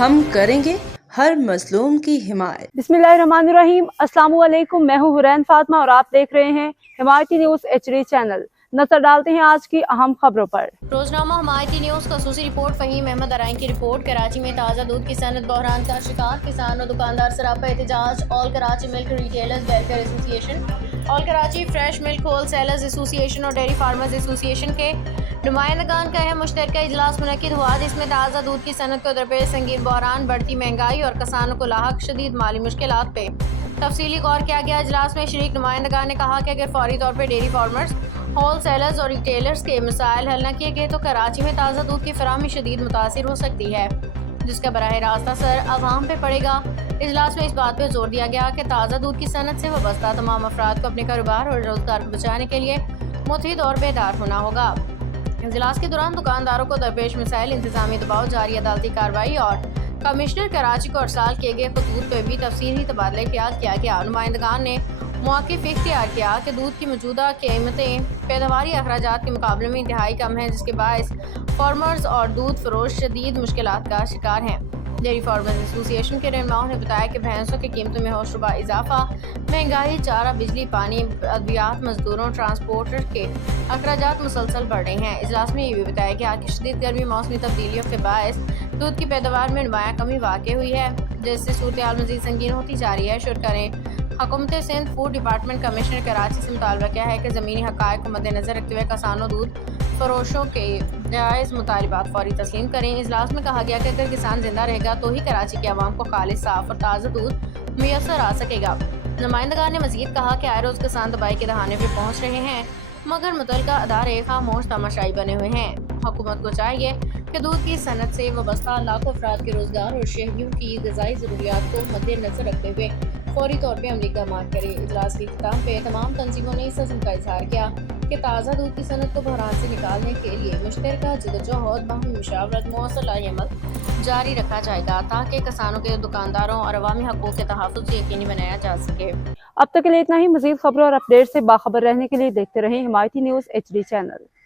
ہم کریں گے ہر مظلوم کی حمایت۔ बिस्मिल्लाहिर्रहमानिर्रहीम। अस्सलाम वालेकुम। मैं हूँ हुरैन फातिमा और आप देख रहे हैं हिमायती न्यूज़ HD चैनल। नजर डालते हैं आज की अहम खबरों पर। रोजनामा हिमायती न्यूज़ खसूसी रिपोर्ट। फहीम अहमद अराइन की रिपोर्ट। कराची में ताज़ा दूध की सनत बहरान का शिकार, किसान और दुकानदार सरापा एहतजाज। All Karachi milk retailers welfare association, all Karachi fresh milk wholesalers association और डेयरी फार्मर्स एसोसिएशन के नुमाइंदगान का अहम मुश्तरका इजलास मुनक्किद हुआ, जिसमें ताज़ा दूध की सनत को दरपेश संगीन बहरान, बढ़ती महंगाई और किसानों को लाहक शदीद माली मुश्किलात पे तफसीली गौर किया गया। इजलास में शरीक नुमाइंदगान ने कहा कि अगर फौरी तौर पर डेयरी फार्मर्स, होल सेलर्स और रिटेलर्स के मसाइल हल न किए गए तो कराची में ताज़ा दूध की फराहमी शदीद मुतासिर हो सकती है, जिसका बराह रास्त असर आवाम पे पड़ेगा। इजलास में इस बात पर जोर दिया गया कि ताज़ा दूध की सनत से वाबस्ता तमाम अफराद को अपने कारोबार और रोजगार को बचाने के लिए मुतहिद और बेदार होना होगा। इजलास के दौरान दुकानदारों को दरपेश मसाइल, इंतजामी दबाव, जारी अदालती कार्रवाई और कमिश्नर कराची को अरसाल किए गए खतूत पर भी तफसीली तबादला ख्याल किया गया। नुमाइंदगान ने मौक़िफ़ इख्तियार किया कि दूध की मौजूदा कीमतें पैदावारी अखराजात के मुकाबले में इंतहाई कम हैं, जिसके बायस फार्मर्स और दूध फरोश शदीद मुश्किलात का शिकार हैं। डेयरी फार्मर्स एसोसिएशन के रहनुमाओं ने बताया कि भैंसों की कीमतों में होशरुबा इजाफा, महंगाई, चारा, बिजली, पानी, अद्वियात, मजदूरों, ट्रांसपोर्टर के अखराजात मुसलसल बढ़ रहे हैं। इजलास में ये भी बताया गया कि शदीद गर्मी, मौसमी तब्दीलियों के बायस दूध की पैदावार में नुमायां कमी वाक़ई हुई है, जिससे सूरत हाल मज़ीद संगीन होती जा रही है। शुरा ने हुकूमत Sindh food department commissioner Karachi से मुतालबा किया है कि ज़मीनी हक़ाइक़ को मद्देनज़र रखते हुए किसानों, दूध फरोशों के जायज़ मुतालबात फौरी तस्लीम करें। इजलास में कहा गया कि अगर किसान जिंदा रहेगा तो ही कराची के अवाम को खालिस, साफ़ और ताज़ा दूध मुयसर आ सकेगा। नुमाइंदगान ने मज़ीद कहा कि आए रोज़ किसान तबाही के दहाने पर पहुँच रहे हैं, मगर मुतल्लिका अदारे खामोश तमाशाई बने हुए हैं। हुकूमत को चाहिए कि दूध की सनत से वाबस्ता लाखों अफराद के रोज़गार और शहरियों की ग़िज़ाई ज़रूरियात को मद्देनज़र रखते हुए फौरी तौर पर अमली इक़दाम करे। इजलास के इख्तिताम पे तमाम तंजीमों ने इस अज़्म का इज़हार किया कि ताज़ा दूध की सनत को बहरान से निकालने के लिए मुश्तरका जद्दोजहद, बाहमी मुशावरत, मौसर अमल जारी रखा जाएगा, ताकि किसानों के, दुकानदारों और अवामी हकूक़ के तहफ़्फ़ुज़ यकीनी बनाया जा सके। अब तक के लिए इतना ही। मज़ीद खबरों और अपडेट से बाखबर रहने के लिए देखते रहें हिमायती न्यूज़ HD चैनल।